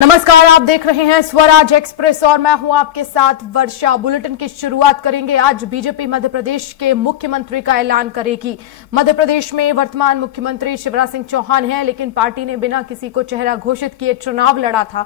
नमस्कार, आप देख रहे हैं स्वराज एक्सप्रेस और मैं हूं आपके साथ वर्षा। बुलेटिन की शुरुआत करेंगे। आज बीजेपी मध्य प्रदेश के मुख्यमंत्री का ऐलान करेगी। मध्य प्रदेश में वर्तमान मुख्यमंत्री शिवराज सिंह चौहान हैं, लेकिन पार्टी ने बिना किसी को चेहरा घोषित किए चुनाव लड़ा था।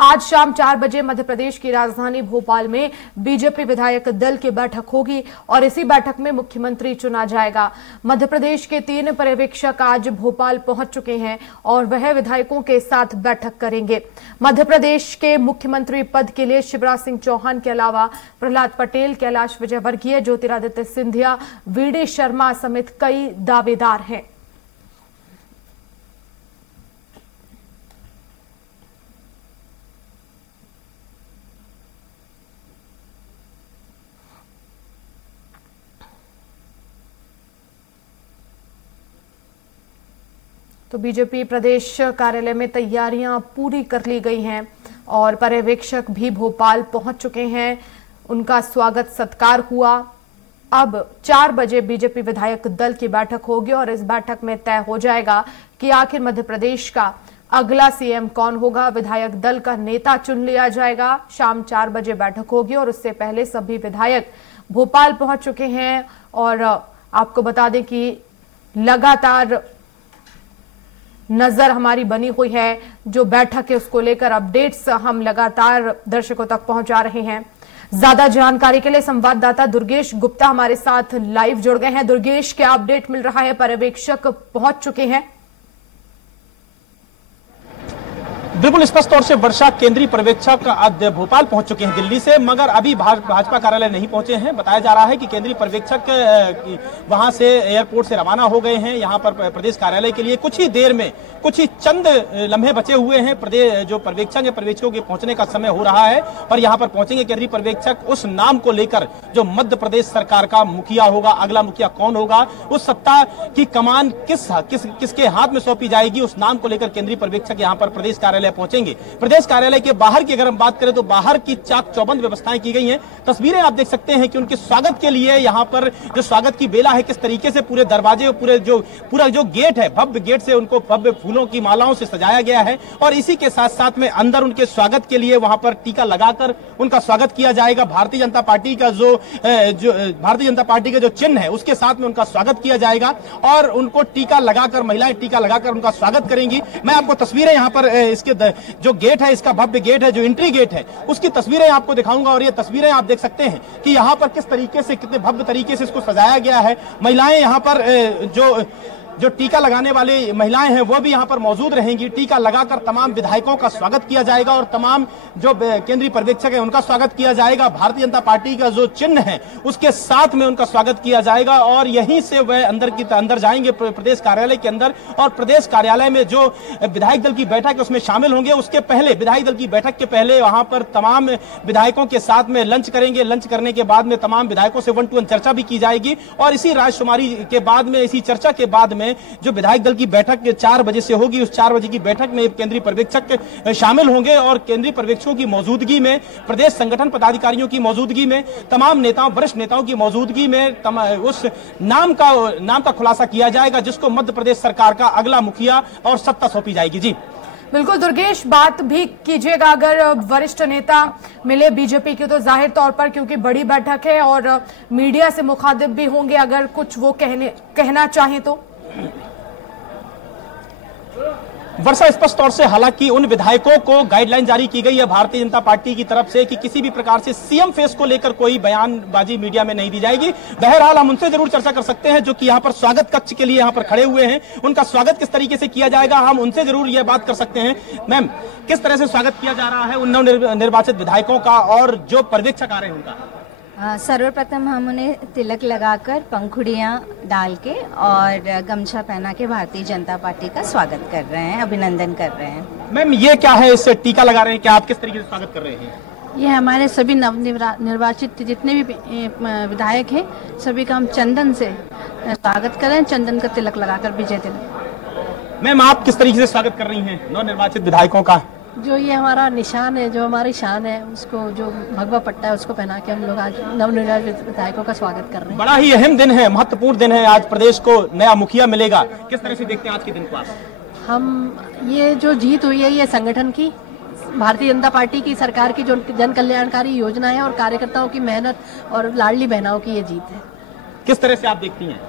आज शाम 4 बजे मध्य प्रदेश की राजधानी भोपाल में बीजेपी विधायक दल की बैठक होगी और इसी बैठक में मुख्यमंत्री चुना जाएगा। मध्य प्रदेश के 3 पर्यवेक्षक आज भोपाल पहुंच चुके हैं और वह विधायकों के साथ बैठक करेंगे। मध्य प्रदेश के मुख्यमंत्री पद के लिए शिवराज सिंह चौहान के अलावा प्रहलाद पटेल, कैलाश विजयवर्गीय, ज्योतिरादित्य सिंधिया, वीडी शर्मा समेत कई दावेदार हैं। तो बीजेपी प्रदेश कार्यालय में तैयारियां पूरी कर ली गई हैं और पर्यवेक्षक भी भोपाल पहुंच चुके हैं। उनका स्वागत सत्कार हुआ। अब 4 बजे बीजेपी विधायक दल की बैठक होगी और इस बैठक में तय हो जाएगा कि आखिर मध्य प्रदेश का अगला सीएम कौन होगा। विधायक दल का नेता चुन लिया जाएगा। शाम 4 बजे बैठक होगी और उससे पहले सभी विधायक भोपाल पहुंच चुके हैं। और आपको बता दें कि लगातार नजर हमारी बनी हुई है, जो बैठक है उसको लेकर अपडेट्स हम लगातार दर्शकों तक पहुंचा रहे हैं। ज्यादा जानकारी के लिए संवाददाता दुर्गेश गुप्ता हमारे साथ लाइव जुड़ गए हैं। दुर्गेश, क्या अपडेट मिल रहा है? पर्यवेक्षक पहुंच चुके हैं? बिल्कुल स्पष्ट तौर से वर्षा, केंद्रीय पर्यवेक्षक आज भोपाल पहुंच चुके हैं दिल्ली से, मगर अभी भाजपा कार्यालय नहीं पहुंचे हैं। बताया जा रहा है कि केंद्रीय पर्यवेक्षक वहां से एयरपोर्ट से रवाना हो गए हैं यहां पर प्रदेश कार्यालय के लिए। कुछ ही देर में, कुछ ही चंद लम्हे बचे हुए हैं। प्रदेश जो पर्यवेक्षक है, पर्यवेक्षकों के पहुंचने का समय हो रहा है और यहाँ पर पहुंचेंगे केंद्रीय पर्यवेक्षक। उस नाम को लेकर जो मध्य प्रदेश सरकार का मुखिया होगा, अगला मुखिया कौन होगा, उस सत्ता की कमान किसके हाथ में सौंपी जाएगी, उस नाम को लेकर केंद्रीय पर्यवेक्षक यहाँ पर प्रदेश कार्यालय पहुंचेंगे। प्रदेश कार्यालय के बाहर की अगर हम बात करें तो बाहर की चाक चौबंद व्यवस्थाएं की गई हैं। तस्वीरें आप देख सकते हैं कि उनके स्वागत के लिए यहाँ पर जो स्वागत की बेला है, किस तरीके से पूरे दरवाजे, पूरा जो गेट है, भव्य गेट से उनको भव्य फूलों की मालाओं से सजाया गया है और इसी के साथ साथ में अंदर उनके स्वागत के लिए वहां पर टीका लगाकर उनका स्वागत किया जाएगा। भारतीय जनता पार्टी का जो चिन्ह है उसके साथ में उनका स्वागत किया जाएगा और उनको टीका लगाकर, महिलाएं टीका लगाकर उनका स्वागत करेंगी। मैं आपको तस्वीरें यहाँ पर इसके जो गेट है, इसका भव्य गेट है, जो एंट्री गेट है, उसकी तस्वीरें आपको दिखाऊंगा और ये तस्वीरें आप देख सकते हैं कि यहाँ पर किस तरीके से, कितने भव्य तरीके से इसको सजाया गया है। महिलाएं यहाँ पर जो टीका लगाने वाली महिलाएं हैं वो भी यहाँ पर मौजूद रहेंगी। टीका लगाकर तमाम विधायकों का स्वागत किया जाएगा और तमाम जो केंद्रीय पर्यवेक्षक है उनका स्वागत किया जाएगा। भारतीय जनता पार्टी का जो चिन्ह है उसके साथ में उनका स्वागत किया जाएगा और यहीं से वह अंदर जाएंगे प्रदेश कार्यालय के अंदर और प्रदेश कार्यालय में जो विधायक दल की बैठक है उसमें शामिल होंगे। उसके पहले, विधायक दल की बैठक के पहले वहां पर तमाम विधायकों के साथ में लंच करेंगे। लंच करने के बाद में तमाम विधायकों से 1-to-1 चर्चा भी की जाएगी और इसी राजकुमारी के बाद में, इसी चर्चा के बाद में जो विधायक दल की बैठक 4 बजे से होगी, उस 4 बजे की बैठक में केंद्रीय पर्यवेक्षक शामिल होंगे और केंद्रीय पर्यवेक्षकों की मौजूदगी में, प्रदेश संगठन पदाधिकारियों की मौजूदगी में, तमाम नेताओं, वरिष्ठ नेताओं की मौजूदगी में उस नाम का खुलासा किया जाएगा जिसको मध्य प्रदेश सरकार का अगला मुखिया और सत्ता सौंपी जाएगी। जी बिल्कुल दुर्गेश, बात भी कीजिएगा अगर वरिष्ठ नेता मिले बीजेपी की तो जाहिर तौर पर, क्योंकि बड़ी बैठक है और मीडिया से मुखातिब भी होंगे, अगर कुछ वो कहना चाहें तो। वर्षा, स्पष्ट तौर से हालांकि उन विधायकों को गाइडलाइन जारी की गई है भारतीय जनता पार्टी की तरफ से कि किसी भी प्रकार से सीएम फेस को लेकर कोई बयानबाजी मीडिया में नहीं दी जाएगी। बहरहाल हम उनसे जरूर चर्चा कर सकते हैं जो कि यहाँ पर स्वागत कक्ष के लिए यहाँ पर खड़े हुए हैं। उनका स्वागत किस तरीके से किया जाएगा, हम उनसे जरूर यह बात कर सकते हैं। मैम, किस तरह से स्वागत किया जा रहा है उन नवनिर्वाचित विधायकों का और जो पर्यवेक्षक आ रहे हैं उनका? सर्वप्रथम हम उन्हें तिलक लगाकर, पंखुड़ियाँ डाल के और गमछा पहना के भारतीय जनता पार्टी का स्वागत कर रहे हैं, अभिनंदन कर रहे हैं। मैम, ये क्या है, इससे टीका लगा रहे हैं क्या? आप किस तरीके से स्वागत कर रहे हैं? ये हमारे सभी नवनिर्वाचित जितने भी विधायक हैं सभी का हम चंदन से स्वागत कर रहे हैं, चंदन का तिलक लगाकर, विजय तिलक। मैम, आप किस तरीके से स्वागत कर रही हैं नवनिर्वाचित विधायकों का? जो ये हमारा निशान है, जो हमारी शान है, उसको जो भगवा पट्टा है उसको पहना के हम लोग आज नवनिर्वाचित विधायकों का स्वागत कर रहे हैं। बड़ा ही अहम दिन है, महत्वपूर्ण दिन है, आज प्रदेश को नया मुखिया मिलेगा। किस तरह से देखते हैं आज के दिन को आप? हम ये जो जीत हुई है ये संगठन की भारतीय जनता पार्टी की सरकार की जो जन कल्याणकारी योजना है और कार्यकर्ताओं की मेहनत और लाडली बहनाओं की ये जीत है। किस तरह से आप देखती हैं?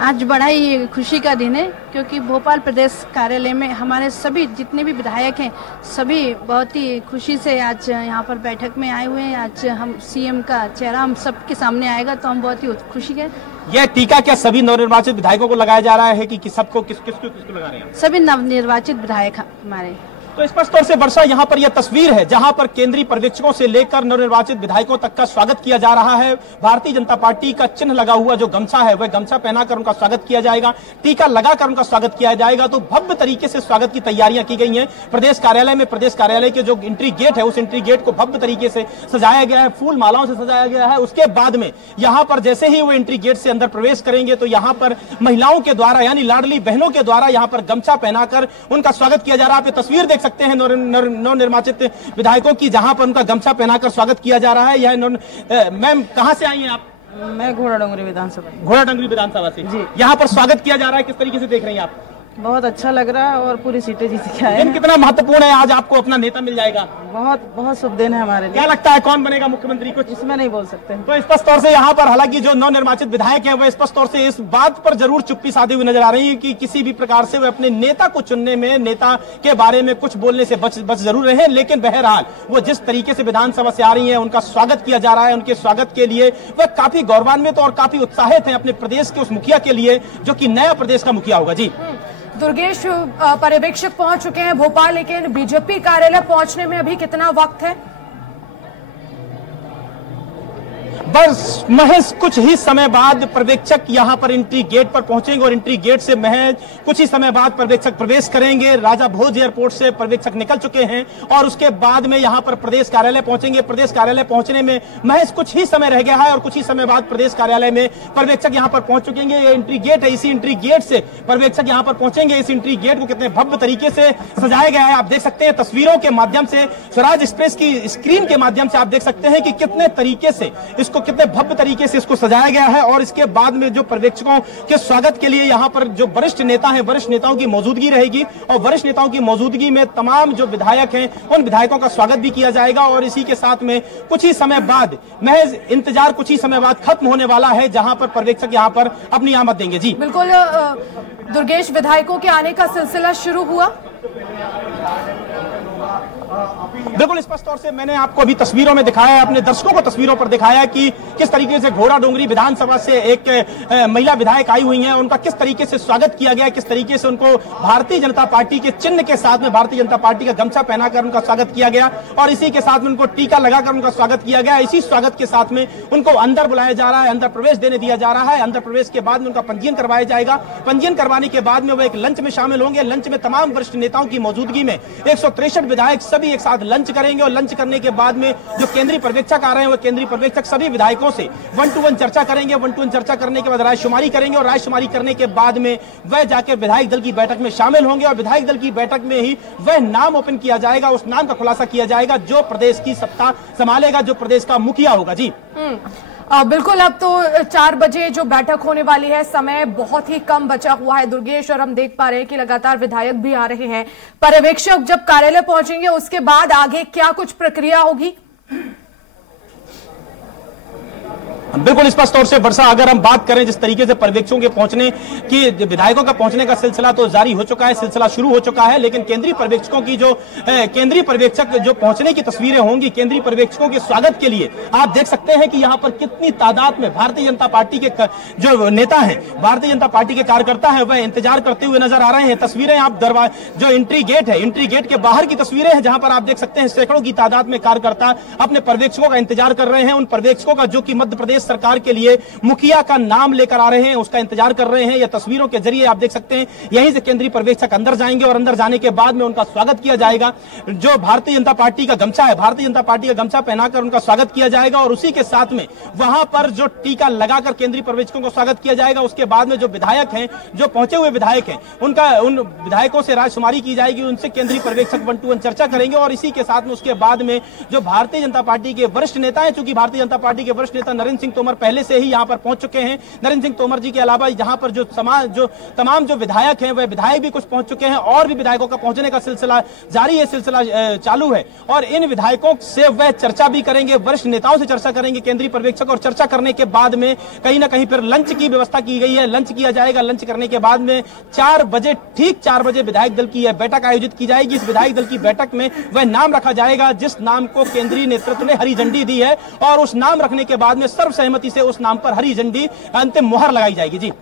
आज बड़ा ही खुशी का दिन है, क्योंकि भोपाल प्रदेश कार्यालय में हमारे सभी जितने भी विधायक हैं सभी बहुत ही खुशी से आज यहाँ पर बैठक में आए हुए हैं। आज हम सीएम का चेहरा हम सबके सामने आएगा तो हम बहुत ही खुशी है। यह टीका क्या सभी नवनिर्वाचित विधायकों को लगाया जा रहा है कि सबको किसको लगा रहे हैं? सभी नवनिर्वाचित विधायक हमारे। तो स्पष्ट तौर से वर्षा यहाँ पर यह तस्वीर है जहां पर केंद्रीय पर्यवेक्षकों से लेकर नवनिर्वाचित विधायकों तक का स्वागत किया जा रहा है। भारतीय जनता पार्टी का चिन्ह लगा हुआ जो गमछा है वह गमछा पहनाकर उनका स्वागत किया जाएगा, टीका लगाकर उनका स्वागत किया जाएगा। तो भव्य तरीके से स्वागत की तैयारियां की गई हैं प्रदेश कार्यालय में। प्रदेश कार्यालय के जो एंट्री गेट है उस एंट्री गेट को भव्य तरीके से सजाया गया है, फूल मालाओं से सजाया गया है। उसके बाद में यहाँ पर जैसे ही वो एंट्री गेट से अंदर प्रवेश करेंगे तो यहाँ पर महिलाओं के द्वारा यानी लाडली बहनों के द्वारा यहाँ पर गमछा पहनाकर उनका स्वागत किया जा रहा है। आप ये तस्वीर देख सकते हैं नवनिर्वाचित विधायकों की जहां पर उनका गमछा पहनाकर स्वागत किया जा रहा है। यह मैम कहां से आई हैं आप? मैं घोड़ाडोंगरी विधानसभा। घोड़ाडोंगरी विधानसभा से जी। यहाँ पर स्वागत किया जा रहा है, किस तरीके से देख रही हैं आप? बहुत अच्छा लग रहा है और पूरी सीटें जीत के आए हैं। कितना महत्वपूर्ण है, आज आपको अपना नेता मिल जाएगा। बहुत बहुत शुभ दिन है हमारे लिए। क्या लगता है कौन बनेगा मुख्यमंत्री? कुछ इसमें नहीं बोल सकते। तो स्पष्ट तौर से यहाँ पर हालांकि जो नवनिर्वाचित विधायक हैं वह स्पष्ट तौर से इस बात पर जरूर चुप्पी साधे हुए नजर आ रही है कि किसी भी प्रकार से वे अपने नेता को चुनने में, नेता के बारे में कुछ बोलने से बच जरूर रहे हैं। लेकिन बहरहाल वो जिस तरीके से विधानसभा से आ रही है, उनका स्वागत किया जा रहा है, उनके स्वागत के लिए वह काफी गौरवान्वित और काफी उत्साहित है अपने प्रदेश के उस मुखिया के लिए जो कि नया प्रदेश का मुखिया होगा। जी दुर्गेश, पर्यवेक्षक पहुंच चुके हैं भोपाल, लेकिन बीजेपी कार्यालय पहुंचने में अभी कितना वक्त है? बस महज कुछ ही समय बाद पर्यवेक्षक यहां पर एंट्री गेट पर पहुंचेंगे और एंट्री गेट से महज कुछ ही समय बाद पर्यवेक्षक प्रवेश करेंगे। राजा भोज एयरपोर्ट से पर्यवेक्षक निकल चुके हैं और उसके बाद में यहां पर प्रदेश कार्यालय पहुंचेंगे। प्रदेश कार्यालय पहुंचने में महज कुछ ही समय रह गया है और कुछ ही समय बाद प्रदेश कार्यालय में पर्यवेक्षक यहां पर पहुंच चुकेंगे। ये एंट्री गेट है, इसी एंट्री गेट से पर्यवेक्षक यहां पर पहुंचेंगे। इस एंट्री गेट को कितने भव्य तरीके से सजाया गया है आप देख सकते हैं तस्वीरों के माध्यम से। स्वराज एक्सप्रेस की स्क्रीन के माध्यम से आप देख सकते हैं कि कितने तरीके से इसको, कितने भव्य तरीके से इसको सजाया गया है। और इसके बाद में जो पर्यवेक्षकों के स्वागत के लिए यहाँ पर जो वरिष्ठ नेता हैं, वरिष्ठ नेताओं की मौजूदगी रहेगी और वरिष्ठ नेताओं की मौजूदगी में तमाम जो विधायक हैं उन विधायकों का स्वागत भी किया जाएगा। और इसी के साथ में कुछ ही समय बाद, महज इंतजार कुछ ही समय बाद खत्म होने वाला है जहां पर पर्यवेक्षक यहाँ पर अपनी आमद देंगे। जी बिल्कुल दुर्गेश, विधायकों के आने का सिलसिला शुरू हुआ। बिल्कुल स्पष्ट तौर से मैंने आपको अभी तस्वीरों में दिखाया है, अपने दर्शकों को तस्वीरों पर दिखाया कि किस तरीके से घोड़ाडोंगरी विधानसभा से एक महिला विधायक आई हुई हैं, उनका किस तरीके से स्वागत किया गया, किस तरीके से उनको भारतीय जनता पार्टी के चिन्ह के साथ में भारतीय जनता पार्टी का गमछा पहनाकर उनका स्वागत किया गया और इसी के साथ में उनको टीका लगाकर उनका स्वागत किया गया। इसी स्वागत के साथ में उनको अंदर बुलाया जा रहा है, अंदर प्रवेश देने दिया जा रहा है। अंदर प्रवेश के बाद में उनका पंजीयन करवाया जाएगा। पंजीयन करवाने के बाद में वो एक लंच में शामिल होंगे। लंच में तमाम वरिष्ठ नेताओं की मौजूदगी में 163 विधायक सभी एक साथ लंच करेंगे और लंच करने के बाद में जो केंद्रीय पर्यवेक्षक आ रहे हैं वो केंद्रीय पर्यवेक्षक सभी विधायकों से 1-to-1 चर्चा करेंगे। 1-to-1 चर्चा करने के बाद रायशुमारी करेंगे और रायशुमारी करने के बाद में वह जाकर विधायक दल की बैठक में शामिल होंगे और विधायक दल की बैठक में ही वह नाम ओपन किया जाएगा, उस नाम का खुलासा किया जाएगा जो प्रदेश की सत्ता संभालेगा, जो प्रदेश का मुखिया होगा। जी बिल्कुल, अब तो 4 बजे जो बैठक होने वाली है, समय बहुत ही कम बचा हुआ है दुर्गेश, और हम देख पा रहे हैं कि लगातार विधायक भी आ रहे हैं। पर्यवेक्षक जब कार्यालय पहुंचेंगे उसके बाद आगे क्या कुछ प्रक्रिया होगी? बिल्कुल स्पष्ट तौर से वर्षा, अगर हम बात करें जिस तरीके से पर्यवेक्षकों के पहुंचने की, विधायकों का पहुंचने का सिलसिला तो जारी हो चुका है, सिलसिला शुरू हो चुका है, लेकिन केंद्रीय पर्यवेक्षकों की जो केंद्रीय पर्यवेक्षक जो पहुंचने की तस्वीरें होंगी, केंद्रीय पर्यवेक्षकों के स्वागत के लिए आप देख सकते हैं कि यहाँ पर कितनी तादाद में भारतीय जनता पार्टी के जो नेता है, भारतीय जनता पार्टी के कार्यकर्ता है, वह इंतजार करते हुए नजर आ रहे हैं। तस्वीरें आप जो एंट्री गेट है, एंट्री गेट के बाहर की तस्वीरें हैं जहां पर आप देख सकते हैं सैकड़ों की तादाद में कार्यकर्ता अपने पर्यवेक्षकों का इंतजार कर रहे हैं। उन पर्यवेक्षकों का जो कि मध्य प्रदेश सरकार के लिए मुखिया का नाम लेकर आ रहे हैं उसका इंतजार कर रहे हैं। यह तस्वीरों के जरिए आप देख सकते हैं, यहीं से केंद्रीय पर्यवेक्षक अंदर जाएंगे और अंदर जाने के बाद में उनका स्वागत किया जाएगा। जो भारतीय जनता पार्टी का गमछा है, भारतीय जनता पार्टी का गमछा पहनाकर उनका स्वागत किया जाएगा और उसी के साथ में वहां पर जो टीका लगाकर केंद्रीय पर्यवेक्षकों को स्वागत किया जाएगा। उसके बाद में जो विधायक हैं, जो पहुंचे हुए विधायक हैं, उन विधायकोों से रायशुमारी की जाएगी, उनसे केंद्रीय पर्यवेक्षक 1-to-1 चर्चा करेंगे और इसी के साथ में उसके बाद में जो भारतीय जनता पार्टी के वरिष्ठ नेता हैं, चूंकि भारतीय जनता पार्टी के वरिष्ठ नेता नरेंद्र सिंह सिंह तोमर पहले से ही यहाँ पर पहुंच चुके हैं। नरेंद्र सिंह तोमर जी के अलावा यहाँ पर जो तमाम जो विधायक हैं वह विधायक भी कुछ पहुंच चुके हैं और भी विधायकों का पहुंचने का सिलसिला जारी है, सिलसिला चालू है। और इन विधायकों से वह चर्चा भी करेंगे, वरिष्ठ नेताओं से चर्चा करेंगे, केंद्रीय पर्यवेक्षक, और चर्चा करने के बाद में कहीं ना कहीं फिर लंच की व्यवस्था की गई है। लंच किया जाएगा। लंच करने के बाद में 4 बजे, ठीक 4 बजे विधायक दल की बैठक आयोजित की जाएगी। इस विधायक दल की बैठक में वह नाम रखा जाएगा जिस नाम को केंद्रीय नेतृत्व ने हरी झंडी दी है, और उस नाम रखने के बाद में सर्वसहमति से उस नाम पर हरी झंडी अंतिम मुहर लगाई जाएगी। जी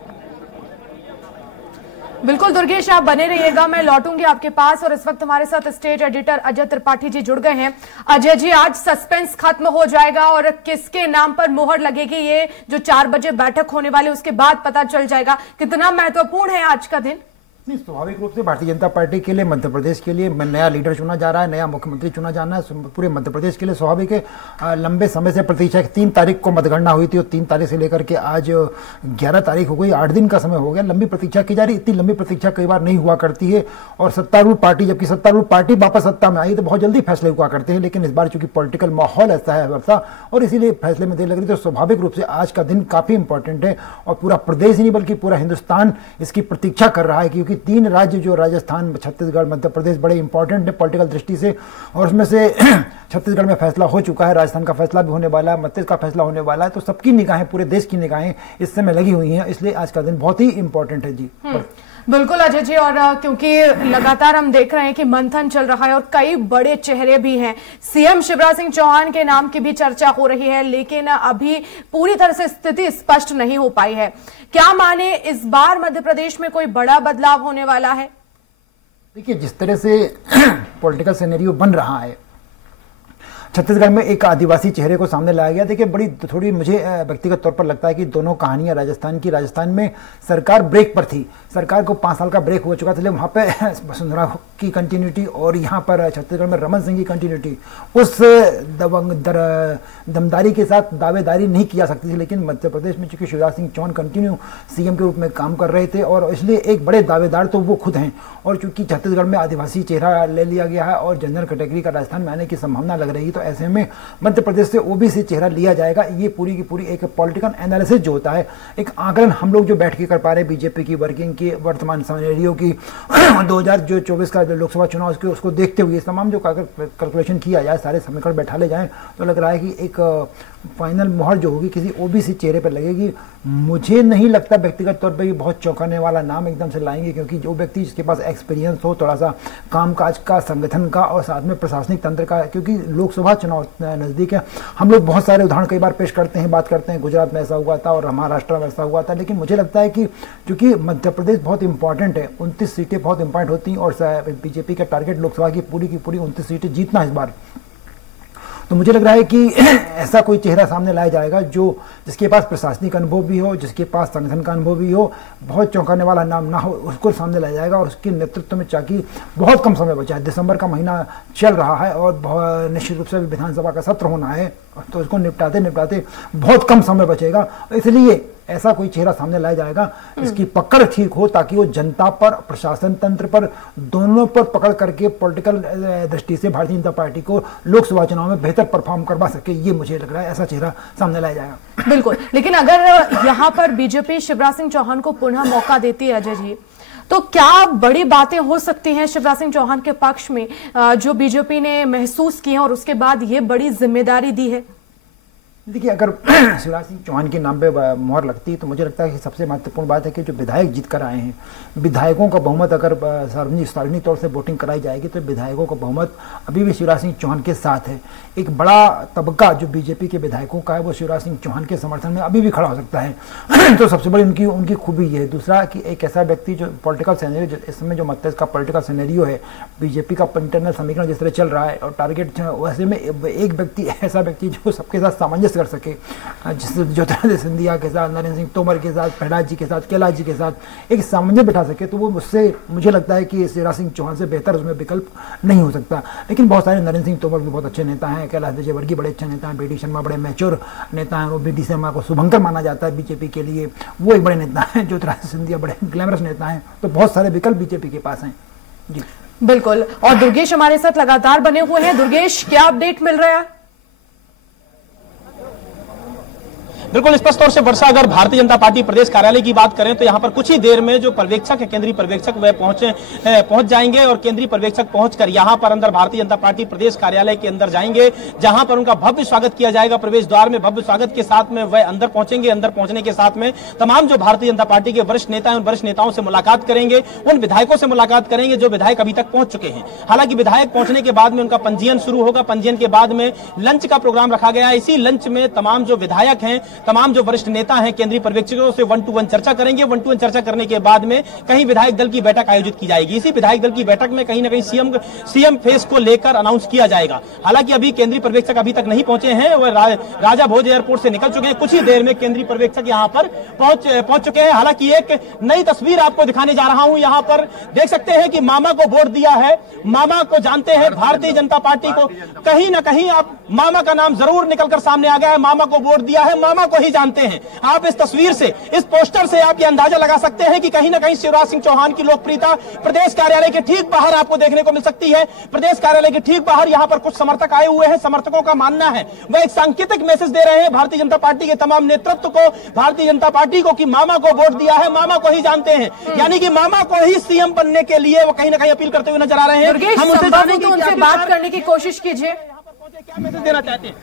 बिल्कुल दुर्गेश, आप बने रहिएगा, मैं लौटूंगी आपके पास। और इस वक्त हमारे साथ स्टेट एडिटर अजय त्रिपाठी जी जुड़ गए हैं। अजय जी, आज सस्पेंस खत्म हो जाएगा और किसके नाम पर मुहर लगेगी ये जो 4 बजे बैठक होने वाली उसके बाद पता चल जाएगा। कितना महत्वपूर्ण है आज का दिन? नहीं, स्वाभाविक रूप से भारतीय जनता पार्टी के लिए, मध्य प्रदेश के लिए नया लीडर चुना जा रहा है, नया मुख्यमंत्री चुना जाना है पूरे मध्य प्रदेश के लिए। स्वाभाविक है, लंबे समय से प्रतीक्षा, 3 तारीख को मतगणना हुई थी और 3 तारीख से लेकर के आज 11 तारीख हो गई, 8 दिन का समय हो गया। लंबी प्रतीक्षा की जा रही। इतनी लंबी प्रतीक्षा कई बार नहीं हुआ करती है। और सत्तारूढ़ पार्टी, जबकि सत्तारूढ़ पार्टी वापस सत्ता में आई तो बहुत जल्दी फैसले हुआ करते हैं, लेकिन इस बार चूंकि पॉलिटिकल माहौल ऐसा है वैसा, और इसीलिए फैसले में देर लग रही, तो स्वाभाविक रूप से आज का दिन काफी इंपॉर्टेंट है। और पूरा प्रदेश ही नहीं बल्कि पूरा हिंदुस्तान इसकी प्रतीक्षा कर रहा है, क्योंकि 3 राज्य जो राजस्थान, छत्तीसगढ़, मध्य प्रदेश बड़े इंपॉर्टेंट है पॉलिटिकल दृष्टि से। और उसमें से छत्तीसगढ़ में फैसला हो चुका है, राजस्थान का फैसला भी होने वाला है, मध्य का फैसला होने वाला है। तो सबकी निगाहें, पूरे देश की निगाहें इस समय लगी हुई हैं, इसलिए आज का दिन बहुत ही इंपॉर्टेंट है। जी बिल्कुल अजय जी, और क्योंकि लगातार हम देख रहे हैं कि मंथन चल रहा है और कई बड़े चेहरे भी हैं। सीएम शिवराज सिंह चौहान के नाम की भी चर्चा हो रही है, लेकिन अभी पूरी तरह से स्थिति स्पष्ट नहीं हो पाई है। क्या माने, इस बार मध्य प्रदेश में कोई बड़ा बदलाव होने वाला है? देखिए, जिस तरह से पॉलिटिकल सिनेरियो बन रहा है, छत्तीसगढ़ में एक आदिवासी चेहरे को सामने लाया गया। देखिए, बड़ी थोड़ी मुझे व्यक्तिगत तौर पर लगता है कि दोनों कहानियां राजस्थान की। राजस्थान में सरकार ब्रेक पर थी, सरकार को 5 साल का ब्रेक हो चुका था, लेकिन वहाँ पे वसुंधरा की कंटिन्यूटी और यहाँ पर छत्तीसगढ़ में रमन सिंह की कंटिन्यूटी उस दमदारी के साथ दावेदारी नहीं की जा सकती थी। लेकिन मध्य प्रदेश में चूंकि शिवराज सिंह चौहान कंटिन्यू सीएम के रूप में काम कर रहे थे और इसलिए एक बड़े दावेदार तो वो खुद हैं। और चूंकि छत्तीसगढ़ में आदिवासी चेहरा ले लिया गया है और जनरल कैटेगरी का राजस्थान में आने की संभावना लग रही है, तो ऐसे में मध्य प्रदेश से ओबीसी चेहरा लिया जाएगा। ये पूरी की पूरी एक पॉलिटिकल एनालिसिस जो होता है, एक आकलन हम लोग जो बैठ के कर पा रहे हैं बीजेपी की वर्किंग की, वर्तमान सिनेरियो की, 2024 का लोकसभा चुनाव उसको देखते हुए तमाम जो कैलकुलेशन किया जाए, सारे समीकरण बैठा ले जाए, तो लग रहा है कि एक फाइनल मुहर जो होगी किसी ओबीसी चेहरे पर लगेगी। मुझे नहीं लगता व्यक्तिगत तौर पर बहुत चौंकाने वाला नाम एकदम से लाएंगे, क्योंकि जो व्यक्ति जिसके पास एक्सपीरियंस हो थोड़ा सा कामकाज का, संगठन का और साथ में प्रशासनिक तंत्र का, क्योंकि लोकसभा चुनाव नजदीक है। हम लोग बहुत सारे उदाहरण कई बार पेश करते हैं, बात करते हैं, गुजरात में ऐसा हुआ था और महाराष्ट्र में ऐसा हुआ था, लेकिन मुझे लगता है कि चूंकि मध्य प्रदेश बहुत इंपॉर्टेंट है, 29 सीटें बहुत इंपॉर्टेंट होती हैं और बीजेपी का टारगेट लोकसभा की पूरी 29 सीटें जीतना इस बार। तो मुझे लग रहा है कि ऐसा कोई चेहरा सामने लाया जाएगा जो जिसके पास प्रशासनिक अनुभव भी हो, जिसके पास संगठन का अनुभव भी हो, बहुत चौंकाने वाला नाम ना हो, उसको सामने लाया जाएगा। और उसके नेतृत्व में चाकि बहुत कम समय बचा है, दिसंबर का महीना चल रहा है और निश्चित रूप से विधानसभा का सत्र होना है, तो उसको निपटाते निपटाते बहुत कम समय बचेगा। इसलिए ऐसा कोई चेहरा सामने लाया जाएगा इसकी पकड़ ठीक हो, ताकि वो जनता पर, प्रशासन तंत्र पर, दोनों पर पकड़ करके पॉलिटिकल दृष्टि से भारतीय जनता पार्टी को लोकसभा चुनाव में बेहतर परफॉर्म करवा सके। ये मुझे लग रहा है ऐसा चेहरा सामने लाया जाएगा। बिल्कुल, लेकिन अगर यहाँ पर बीजेपी शिवराज सिंह चौहान को पुनः मौका देती है अजय जी, तो क्या बड़ी बातें हो सकती हैं शिवराज सिंह चौहान के पक्ष में जो बीजेपी ने महसूस की है और उसके बाद ये बड़ी जिम्मेदारी दी है? देखिए, अगर शिवराज सिंह चौहान के नाम पे मोहर लगती है तो मुझे लगता है कि सबसे महत्वपूर्ण बात है कि जो विधायक जीत कर आए हैं, विधायकों का बहुमत अगर सार्वजनिक तौर से वोटिंग कराई जाएगी तो विधायकों का बहुमत अभी भी शिवराज सिंह चौहान के साथ है। एक बड़ा तबका जो बीजेपी के विधायकों का है वो शिवराज सिंह चौहान के समर्थन में अभी भी खड़ा हो सकता है। तो सबसे बड़ी उनकी खूबी ये है। दूसरा कि एक ऐसा व्यक्ति जो पॉलिटिकल सिनेरियो इस समय जो मध्य का पॉलिटिकल सिनेरियो है, बीजेपी का इंटरनल समीकरण जिस तरह चल रहा है और टारगेट, वैसे में एक व्यक्ति, ऐसा व्यक्ति जो सबके साथ सामंजस्य कर सके, जिससे ज्योतिरादित्य सिंधिया के साथ, नरेंद्र सिंह तोमर के साथ, प्रहलाद जी के साथ, कैलाश जी के साथ एक सामंजस्य बिठा सके, तो वो मुझसे मुझे लगता है कि शिवराज सिंह चौहान से बेहतर उसमें विकल्प नहीं हो सकता। लेकिन बहुत सारे, नरेंद्र सिंह तोमर भी बहुत अच्छे नेता हैं, कैलाश विजयवर्गीय बड़े अच्छे नेता हैं, बीडी शर्मा बड़े मैच्योर नेता हैं, वो बीडी शर्मा को शुभंकर माना जाता है बीजेपी के लिए, वो एक बड़े नेता हैं, ज्योतिरादित्य सिंधिया बड़े ग्लैमरस नेता हैं। तो बहुत सारे विकल्प बीजेपी के पास हैं। जी बिल्कुल। और दुर्गेश हमारे साथ लगातार बने हुए हैं। दुर्गेश, क्या अपडेट मिल रहा है? बिल्कुल स्पष्ट तौर से वर्षा, अगर भारतीय जनता पार्टी प्रदेश कार्यालय की बात करें तो यहाँ पर कुछ ही देर में जो पर्यवेक्षक है, केंद्रीय पर्यवेक्षक, वह पहुंच जाएंगे और केंद्रीय पर्यवेक्षक पहुंचकर यहाँ पर अंदर भारतीय जनता पार्टी प्रदेश कार्यालय के अंदर जाएंगे, जहां पर उनका भव्य स्वागत किया जाएगा। प्रवेश द्वार में भव्य स्वागत के साथ में वह अंदर पहुंचेंगे। अंदर पहुंचने के साथ में तमाम जो भारतीय जनता पार्टी के वरिष्ठ नेता हैं, उन वरिष्ठ नेताओं से मुलाकात करेंगे, उन विधायकों से मुलाकात करेंगे जो विधायक अभी तक पहुंच चुके हैं। हालांकि विधायक पहुंचने के बाद में उनका पंजीयन शुरू होगा। पंजीयन के बाद में लंच का प्रोग्राम रखा गया है। इसी लंच में तमाम जो विधायक हैं, तमाम जो वरिष्ठ नेता हैं, केंद्रीय पर्यवेक्षकों से 1-to-1 चर्चा करेंगे। 1-to-1 चर्चा करने के बाद में कहीं विधायक दल की बैठक आयोजित की जाएगी। इसी विधायक दल की बैठक में कहीं ना कहीं सीएम फेस को लेकर अनाउंस किया जाएगा। हालांकि अभी केंद्रीय पर्यवेक्षक अभी तक नहीं पहुंचे हैं, वह राजा भोज एयरपोर्ट से निकल चुके हैं। कुछ ही देर में केंद्रीय पर्यवेक्षक यहां पर पहुंच चुके हैं। हालांकि एक नई तस्वीर आपको दिखाने जा रहा हूं। यहां पर देख सकते हैं कि मामा को वोट दिया है, मामा को जानते हैं भारतीय जनता पार्टी को। कहीं ना कहीं आप मामा का नाम जरूर निकलकर सामने आ गया है। मामा को वोट दिया है, मामा को ही जानते हैं। आप इस तस्वीर से, इस पोस्टर से आप ये अंदाजा लगा सकते हैं कि कहीं ना कहीं शिवराज सिंह चौहान की लोकप्रियता प्रदेश कार्यालय के ठीक बाहर आपको देखने को मिल सकती है। प्रदेश कार्यालय के ठीक बाहर यहां पर कुछ समर्थक आए हुए हैं। समर्थकों का मानना है वह एक सांकेतिक मैसेज दे रहे हैं भारतीय जनता पार्टी के तमाम नेतृत्व को, भारतीय जनता पार्टी को, कि मामा को वोट दिया है, मामा को ही जानते हैं। यानी कि मामा को ही सीएम बनने के लिए वो कहीं ना कहीं अपील करते हुए नजर आ रहे हैं। हम उनसे बात करने की कोशिश कीजिए। क्या मैसेज देना चाहते हैं?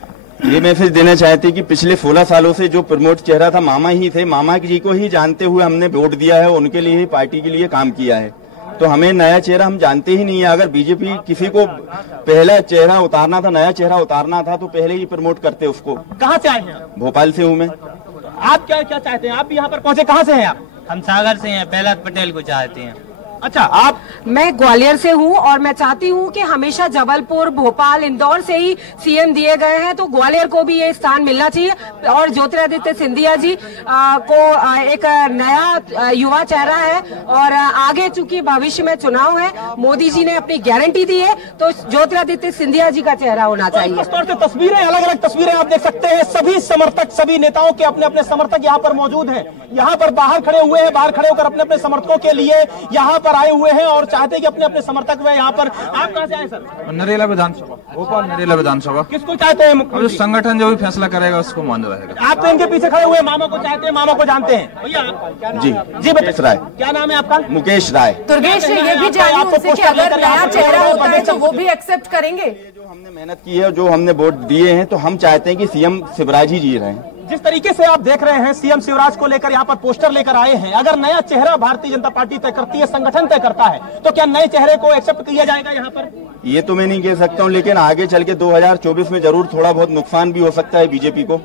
ये मैसेज देना चाहते कि पिछले 16 सालों से जो प्रमोट चेहरा था मामा ही थे। मामा जी को ही जानते हुए हमने वोट दिया है, उनके लिए ही, पार्टी के लिए काम किया है। तो हमें नया चेहरा हम जानते ही नहीं है। अगर बीजेपी किसी को पहला चेहरा उतारना था, नया चेहरा उतारना था, तो पहले ही प्रमोट करते उसको। कहाँ से आए हैं? भोपाल से हूँ मैं। आप क्या चाहते हैं? आप भी यहाँ पर पहुंचे, कहाँ से हैं आप? हम सागर से हैं, प्रहलाद पटेल को चाहते हैं। अच्छा, आप? मैं ग्वालियर से हूँ और मैं चाहती हूँ कि हमेशा जबलपुर, भोपाल, इंदौर से ही सीएम दिए गए हैं, तो ग्वालियर को भी ये स्थान मिलना चाहिए। और ज्योतिरादित्य सिंधिया जी को एक नया युवा चेहरा है और आगे चूंकि भविष्य में चुनाव है, मोदी जी ने अपनी गारंटी दी है, तो ज्योतिरादित्य सिंधिया जी का चेहरा होना चाहिए। तौर से तस्वीरें, अलग अलग तस्वीरें आप देख सकते हैं। सभी समर्थक, सभी नेताओं के अपने अपने समर्थक यहाँ पर मौजूद हैं। यहाँ पर बाहर खड़े हुए हैं, बाहर खड़े होकर अपने अपने समर्थकों के लिए यहाँ पर आए हुए हैं और चाहते हैं कि अपने अपने समर्थक वे यहाँ पर। आप कहाँ से आए सर? नरेला विधानसभा, भोपाल नरेला विधानसभा। किसको चाहते हैं? जो संगठन जो भी फैसला करेगा उसको मान रहेगा। आप तो इनके पीछे खड़े हुए, मामा को चाहते हैं, मामा को जानते हैं। भैया जी मुकेश राय। क्या नाम है आपका? मुकेश राय। दुर्गेश, ये भी जानिए उनसे कि अगर नया चेहरा होता है तो वो भी एक्सेप्ट करेंगे। जो हमने मेहनत की है, जो हमने वोट दिए हैं, तो हम चाहते हैं कि सीएम शिवराज ही जी रहे हैं। जिस तरीके से आप देख रहे हैं सीएम शिवराज को लेकर यहाँ पर पोस्टर लेकर आए हैं। अगर नया चेहरा भारतीय जनता पार्टी तय करती है, संगठन तय करता है, तो क्या नए चेहरे को एक्सेप्ट किया जाएगा यहाँ पर? ये तो मैं नहीं कह सकता हूँ, लेकिन आगे चल के 2024 में जरूर थोड़ा बहुत नुकसान भी हो सकता है बीजेपी को,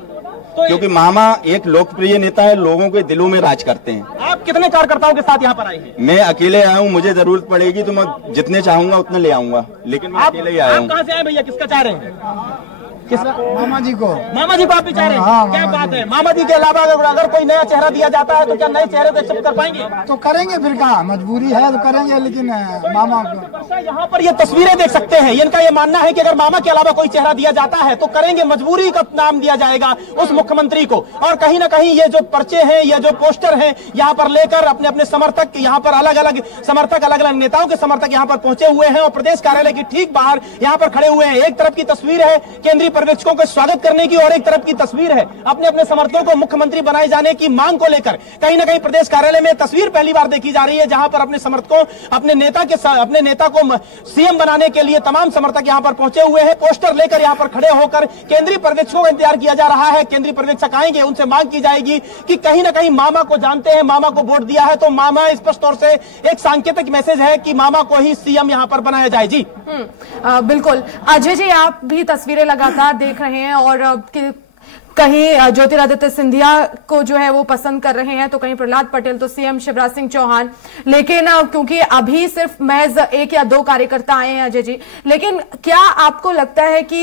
क्योंकि मामा एक लोकप्रिय नेता है, लोगों के दिलों में राज करते हैं। आप कितने कार्यकर्ताओं के साथ यहाँ पर आए हैं? मैं अकेले आया हूँ। मुझे जरूरत पड़ेगी तो मैं जितने चाहूंगा उतने ले आऊंगा, लेकिन मैं अकेले ही आया हूँ। आप कहाँ से आए भैया? किसका चाह रहे हैं? मामा जी को। मामा जी को आप भी चाह रहे हैं? क्या बात है। मामा जी के अलावा अगर कोई नया चेहरा दिया जाता है तो क्या नए चेहरे को एक्सेप्ट कर पाएंगे? तो करेंगे, फिर कहा मजबूरी है तो करेंगे, लेकिन मामा को। यहाँ पर ये तस्वीरें देख सकते हैं। इनका ये मानना है कि अगर मामा के अलावा कोई चेहरा दिया जाता है तो करेंगे, मजबूरी का नाम दिया जाएगा उस मुख्यमंत्री को। और कहीं ना कहीं ये जो पर्चे हैं, ये जो पोस्टर हैं, यहाँ पर लेकर अपने अपने समर्थक, यहाँ पर अलग अलग समर्थक, अलग अलग नेताओं के समर्थक यहाँ पर पहुंचे हुए हैं और प्रदेश कार्यालय के ठीक बाहर यहाँ पर खड़े हुए हैं। एक तरफ की तस्वीर है केंद्रीय पर्यवेक्षकों का स्वागत करने की और एक तरफ की तस्वीर है अपने अपने समर्थकों को मुख्यमंत्री बनाए जाने की मांग को लेकर। कहीं ना कहीं प्रदेश कार्यालय में तस्वीर पहली बार देखी जा रही है जहां पर अपने समर्थकों, अपने नेता को सीएम बनाने के लिए तमाम समर्थक यहां पर पहुंचे हुए हैं। पोस्टर लेकर यहां पर खड़े होकर केंद्रीय पर्यवेक्षकों का इंतजार किया जा रहा है। केंद्रीय पर्यवेक्षक आएंगे, उनसे मांग की जाएगी कि कहीं ना कहीं मामा को जानते हैं, मामा को वोट दिया है, तो मामा स्पष्ट तौर से एक सांकेतिक मैसेज है कि मामा को ही सीएम यहां पर बनाया जाए। जी बिल्कुल। अजय जी, आप भी तस्वीरें लगातार देख रहे हैं और कहीं ज्योतिरादित्य सिंधिया को जो है वो पसंद कर रहे हैं, तो कहीं प्रहलाद पटेल, तो सीएम शिवराज सिंह चौहान। लेकिन क्योंकि अभी सिर्फ महज 1 या 2 कार्यकर्ता आए हैं अजय जी, लेकिन क्या आपको लगता है कि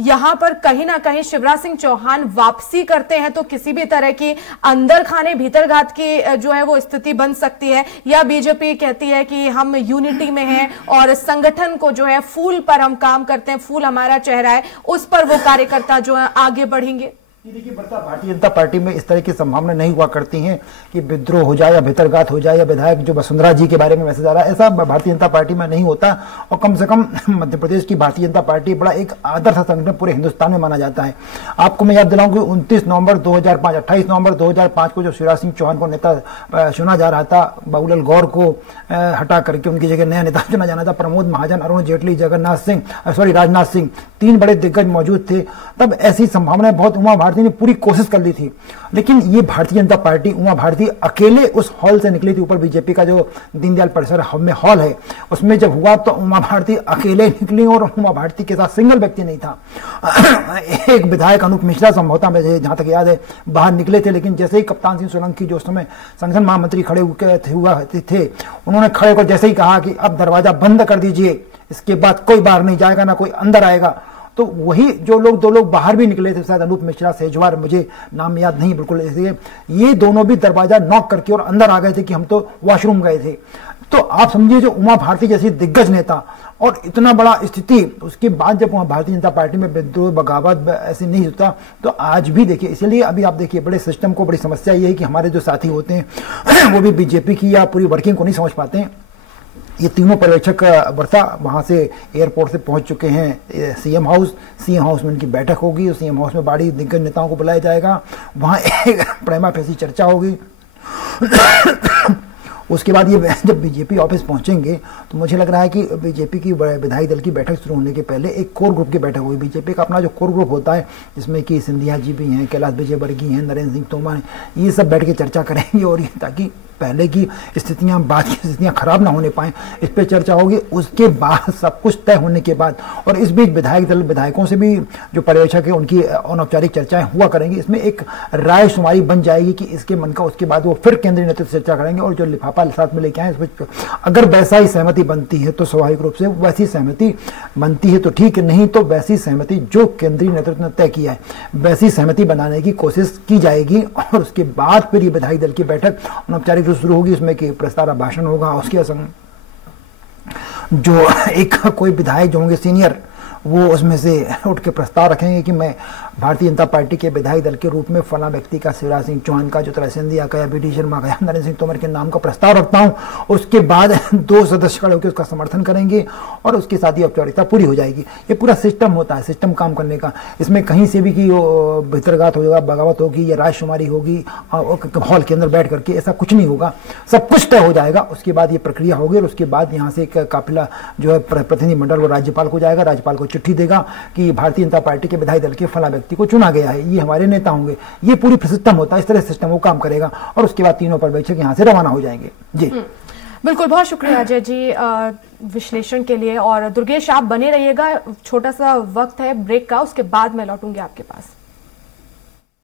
यहां पर कहीं ना कहीं शिवराज सिंह चौहान वापसी करते हैं तो किसी भी तरह की अंदर खाने भीतर घात की जो है वो स्थिति बन सकती है, या बीजेपी कहती है कि हम यूनिटी में हैं और संगठन को जो है फूल पर हम काम करते हैं, फूल हमारा चेहरा है, उस पर वो कार्यकर्ता जो है आगे बढ़ेंगे? देखिए बर्ता भारतीय जनता पार्टी में इस तरह की संभावना नहीं हुआ करती हैं कि विद्रोह हो जाए या भितरघात हो जाए या विधायक जो वसुंधरा जी के बारे में मैसेज आ रहा है, ऐसा भारतीय जनता पार्टी में नहीं होता। और कम से कम मध्य प्रदेश की भारतीय जनता पार्टी बड़ा एक आदर्श संगठन पूरे हिंदुस्तान में माना जाता है। आपको मैं याद दिलाऊं कि 29 नवंबर 2005 28 नवंबर 2005 को जो शिवराज सिंह चौहान को नेता चुना जा रहा था, बाबूलाल गौर को हटा करके उनकी जगह नया नेता चुना जाना था, प्रमोद महाजन, अरुण जेटली, राजनाथ सिंह, 3 बड़े दिग्गज मौजूद थे। तब ऐसी संभावनाएं बहुत उमा भारती ने पूरी कोशिश कर ली थी, लेकिन ये भारतीय जनता पार्टी, उमा भारती अकेले उस हॉल से निकली थी। ऊपर बीजेपी का जो दीनदयाल परिसर में हॉल है, उसमें जब हुआ तो उमा भारती अकेले निकली और उमा भारती के साथ सिंगल व्यक्ति नहीं था। एक विधायक अनूप मिश्रा संभवतः मुझे जहां तक याद है बाहर निकले थे, लेकिन जैसे ही कप्तान सिंह सोलंकी जो उस समय संगठन महामंत्री खड़े थे, उन्होंने खड़े होकर जैसे ही कहा कि अब दरवाजा बंद कर दीजिए, इसके बाद कोई बाहर नहीं जाएगा ना कोई अंदर आएगा, तो वही जो लोग 2 लोग बाहर भी निकले थे, शायद अनूप मिश्रा, सेजवार, मुझे नाम याद नहीं बिल्कुल, इसलिए ये दोनों भी दरवाजा नॉक करके और अंदर आ गए थे कि हम तो वॉशरूम गए थे। तो आप समझिए जो उमा भारती जैसी दिग्गज नेता और इतना बड़ा स्थिति, उसके बाद जब वहां भारतीय जनता पार्टी में विद्रोह बगावत ऐसे नहीं होता, तो आज भी देखिए, इसलिए अभी आप देखिए बड़े सिस्टम को बड़ी समस्या ये है कि हमारे जो साथी होते हैं वो भी बीजेपी की या पूरी वर्किंग को नहीं समझ पाते हैं। ये तीनों पर्यवेक्षक वर्षा वहां से एयरपोर्ट से पहुंच चुके हैं सीएम हाउस में उनकी बैठक होगी, और सीएम हाउस में बड़ी दिग्गज नेताओं को बुलाया जाएगा, वहां एक प्रेमा फेसी चर्चा होगी। उसके बाद ये जब बीजेपी ऑफिस पहुंचेंगे तो मुझे लग रहा है कि बीजेपी की विधायक दल की बैठक शुरू होने के पहले एक कोर ग्रुप की बैठक होगी। बीजेपी का अपना जो कोर ग्रुप होता है, जिसमें कि सिंधिया जी भी हैं, कैलाश विजयवर्गीय हैं, नरेंद्र सिंह तोमर हैं, ये सब बैठ के चर्चा करेंगे, और ताकि पहले की स्थितियां, बाद की स्थितियां खराब ना होने पाए, इस पे चर्चा होगी। उसके बाद सब कुछ तय होने के बाद, और इस बीच विधायकों से भी जो पर्यवेक्षक है उनकी अनौपचारिक चर्चाएं हुआ करेंगी। इसमें एक राय शुमारी बन जाएगी कि इसके मन का, उसके बाद वो फिर केंद्रीय नेतृत्व से चर्चा करेंगे, और जो लिफाफा साथ में लेके आए इसमें अगर वैसा ही सहमति बनती है तो स्वाभाविक रूप से वैसी सहमति बनती है तो ठीक है, नहीं तो वैसी सहमति जो केंद्रीय नेतृत्व ने तय किया है वैसी सहमति बनाने की कोशिश की जाएगी। और उसके बाद फिर ये विधायक दल की बैठक अनौपचारिक शुरू होगी, उसमें कि प्रस्ताव भाषण होगा। उसके संग जो एक कोई विधायक जो होंगे सीनियर, वो उसमें से उठ के प्रस्ताव रखेंगे कि मैं भारतीय जनता पार्टी के विधायक दल के रूप में फला व्यक्ति का, शिवराज सिंह चौहान का, ज्योतिरादित्य सिंधिया का या बी डी शर्मा का या नरेंद्र सिंह तोमर के नाम का प्रस्ताव रखता हूं। उसके बाद 2 सदस्य खड़े होकर उसका समर्थन करेंगे और उसके साथ ही औपचारिकता पूरी हो जाएगी। ये पूरा सिस्टम होता है, सिस्टम काम करने का। इसमें कहीं से भी कि भितरघात होगा, बगावत होगी या रायशुमारी होगी हॉल के अंदर बैठ करके, ऐसा कुछ नहीं होगा। सब कुछ तय हो जाएगा। उसके बाद ये प्रक्रिया होगी और उसके बाद यहाँ से एक काफिला जो है प्रतिनिधिमंडल वो राज्यपाल को जाएगा। राज्यपाल को चिट्ठी देगा कि भारतीय जनता पार्टी के विधायक दल के फला व्यक्ति को चुना गया है, ये हमारे नेता होंगे। ये पूरी सिस्टम होता है, इस तरह सिस्टम वो काम करेगा और उसके बाद तीनों पर्यवेक्षक यहाँ से रवाना हो जाएंगे। जी बिल्कुल, बहुत शुक्रिया अजय जी विश्लेषण के लिए। और दुर्गेश आप बने रहिएगा, छोटा सा वक्त है ब्रेक का, उसके बाद मैं लौटूंगी आपके पास।